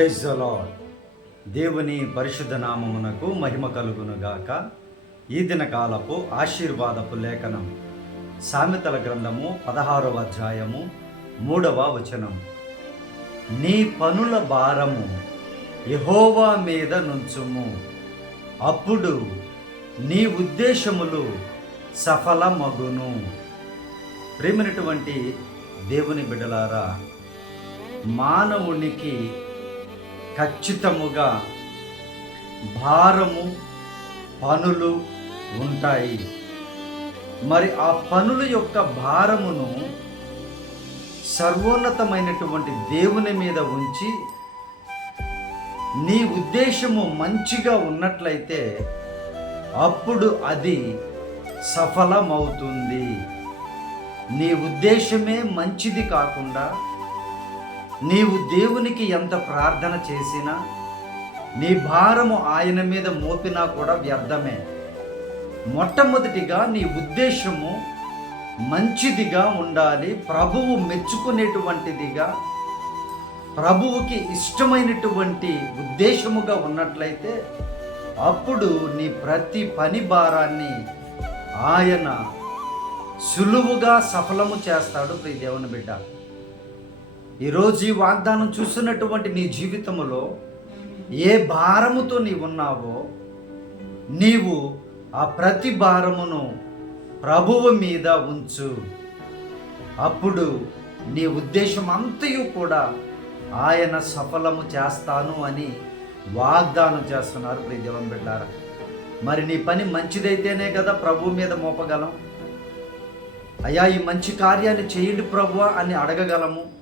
Praise the దేవుని పరిశుద్ధ నామమునకు మహిమ కలుగును గాక. ఈ దిన కాలపు ఆశీర్వాదపు లేఖనం. సామెతల గ్రంథము పదహారవ అధ్యాయము మూడవ వచనం. నీ పనుల భారము యహోవా మీద నుంచుము. అప్పుడు నీ ఉద్దేశములు సఫలమగును. ప్రేమినటువంటి దేవుని బిడలారా మానవునికి ఖచ్చితముగా భారము పనులు ఉంటాయి. మరి ఆ పనుల యొక్క భారమును సర్వోన్నతమైనటువంటి దేవుని మీద ఉంచి నీ ఉద్దేశము మంచిగా ఉన్నట్లయితే అప్పుడు అది సఫలమవుతుంది. నీ ఉద్దేశమే మంచిది కాకుండా నీవు దేవునికి ఎంత ప్రార్థన చేసినా నీ భారము ఆయన మీద మోపినా కూడా వ్యర్థమే. మొట్టమొదటిగా నీ ఉద్దేశము మంచిదిగా ఉండాలి ప్రభువు మెచ్చుకునేటువంటిదిగా ప్రభువుకి ఇష్టమైనటువంటి ఉద్దేశముగా ఉన్నట్లయితే అప్పుడు నీ ప్రతి పని భారాన్ని ఆయన సులువుగా సఫలము చేస్తాడు ప్రియ దేవుని బిడ్డ. ఈరోజు ఈ వాగ్దానం చూస్తున్నటువంటి నీ జీవితంలో ఏ భారముతో నీవు ఉన్నావో నీవు ఆ ప్రతి భారమును ప్రభువు మీద ఉంచు. అప్పుడు నీ ఉద్దేశం అంతయు కూడా ఆయన సఫలము చేస్తాను అని వాగ్దానం చేస్తున్నారు ప్రియ దేవం బిడ్డారా. మరి నీ పని మంచిదైతేనే కదా ప్రభు మీద మోపగలం? అయ్యా ఈ మంచి కార్యాన్ని చేయండి ప్రభు అని అడగగలము?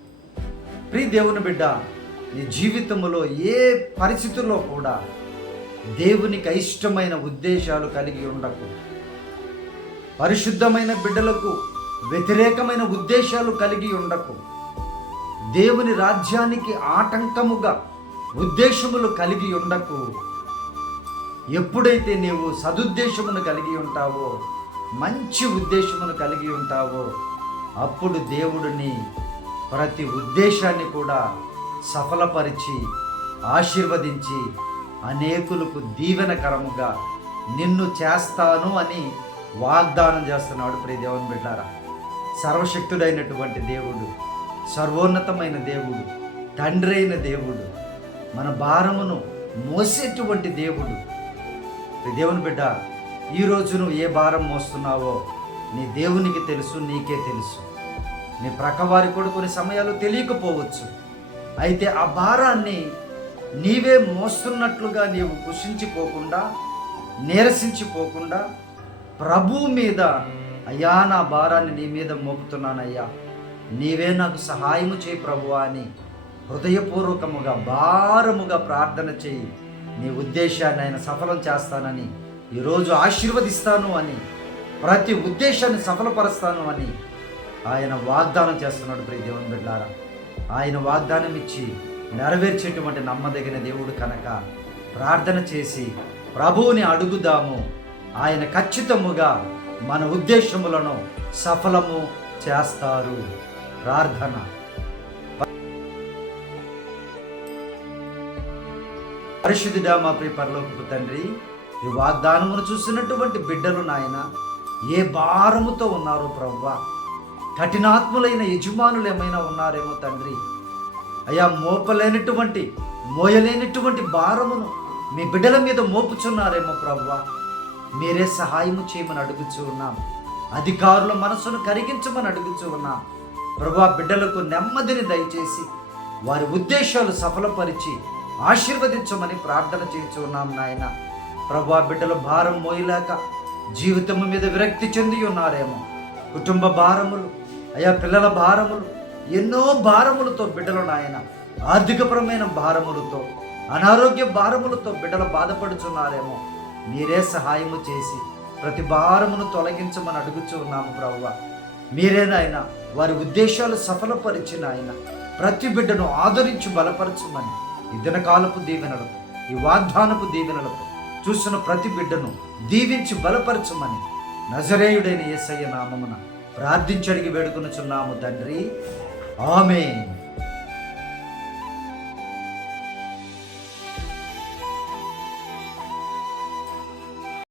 ప్రియ దేవుని బిడ్డ నీ జీవితంలో ఏ పరిస్థితుల్లో కూడా దేవునికి అయిష్టమైన ఉద్దేశాలు కలిగి ఉండకు. పరిశుద్ధమైన బిడ్డలకు వ్యతిరేకమైన ఉద్దేశాలు కలిగి ఉండకు. దేవుని రాజ్యానికి ఆటంకముగా ఉద్దేశములు కలిగి ఉండకు. ఎప్పుడైతే నీవు సదుద్దేశమును కలిగి ఉంటావో మంచి ఉద్దేశమును కలిగి ఉంటావో అప్పుడు దేవుడిని ప్రతి ఉద్దేశాన్ని కూడా సఫలపరిచి ఆశీర్వదించి అనేకులకు దీవెనకరముగా నిన్ను చేస్తాను అని వాగ్దానం చేస్తున్నాడు ప్రియ దేవుని బిడ్డారా. సర్వశక్తుడైనటువంటి దేవుడు సర్వోన్నతమైన దేవుడు తండ్రి అయిన దేవుడు మన భారమును మోసేటువంటి దేవుడు. దేవుని బిడ్డ ఈరోజు నువ్వు ఏ భారం మోస్తున్నావో నీ దేవునికి తెలుసు నీకే తెలుసు. నీ ప్రక్కవారి కూడా కొన్ని సమయాలు తెలియకపోవచ్చు. అయితే ఆ భారాన్ని నీవే మోస్తున్నట్లుగా నీవు కుషించిపోకుండా నీరసించిపోకుండా ప్రభు మీద అయ్యా నా భారాన్ని నీ మీద మోపుతున్నానయ్యా. నీవే నాకు సహాయము చేయి ప్రభు అని హృదయపూర్వకముగా భారముగా ప్రార్థన చేయి. నీ ఉద్దేశాన్ని ఆయన సఫలం చేస్తానని ఈరోజు ఆశీర్వదిస్తాను అని ప్రతి ఉద్దేశాన్ని సఫలపరుస్తాను అని ఆయన వాగ్దానం చేస్తున్నాడు ప్రియ దేవుని బిడ్డారా. ఆయన వాగ్దానం ఇచ్చి నెరవేర్చేటువంటి నమ్మదగిన దేవుడు కనుక ప్రార్థన చేసి ప్రభువుని అడుగుదాము. ఆయన ఖచ్చితముగా మన ఉద్దేశములను సఫలము చేస్తారు. ప్రార్థన. పరిశుద్ధుడా మా ప్రియ పరలోకపు తండ్రి ఈ వాగ్దానమును చూసినటువంటి బిడ్డలు నాయన ఏ భారముతో ఉన్నారు ప్రవ్వా కఠినాత్ములైన యజమానులు ఏమైనా ఉన్నారేమో తండ్రి? అయ్యా మోపలేనటువంటి మోయలేనటువంటి భారమును మీ బిడ్డల మీద మోపుచున్నారేమో ప్రభువ? మీరే సహాయము చేయమని అడుగుచూ ఉన్నాం. అధికారుల మనసును కరిగించమని అడుగుచూ ఉన్నాం. ప్రభా బిడ్డలకు నెమ్మదిని దయచేసి వారి ఉద్దేశాలు సఫలపరిచి ఆశీర్వదించమని ప్రార్థన చేస్తూ ఉన్నాం నాయన. ప్రభా బిడ్డలు భారం మోయలేక జీవితము మీద విరక్తి చెంది ఉన్నారేమో. కుటుంబ భారములు అయా పిల్లల భారములు. ఎన్నో భారములతో బిడ్డలు నాయన. ఆర్థికపరమైన భారములతో అనారోగ్య భారములతో బిడ్డలు బాధపడుచున్నారేమో. మీరే సహాయము చేసి ప్రతి భారమును తొలగించమని అడుగుచూ ఉన్నాము ప్రవ్వ మీరేనాయన వారి ఉద్దేశాలు సఫలపరిచిన ఆయన ప్రతి బిడ్డను ఆదరించి బలపరచమని ఈ దినకాలపు దీవెనలకు ఈ వాగ్దానపు దీవెనలకు చూసిన ప్రతి బిడ్డను దీవించి బలపరచమని నజరేయుడైన ఏసయ్య నామమున ప్రార్థించడికి వేడుకొనుచున్నాము తండ్రి. ఆమె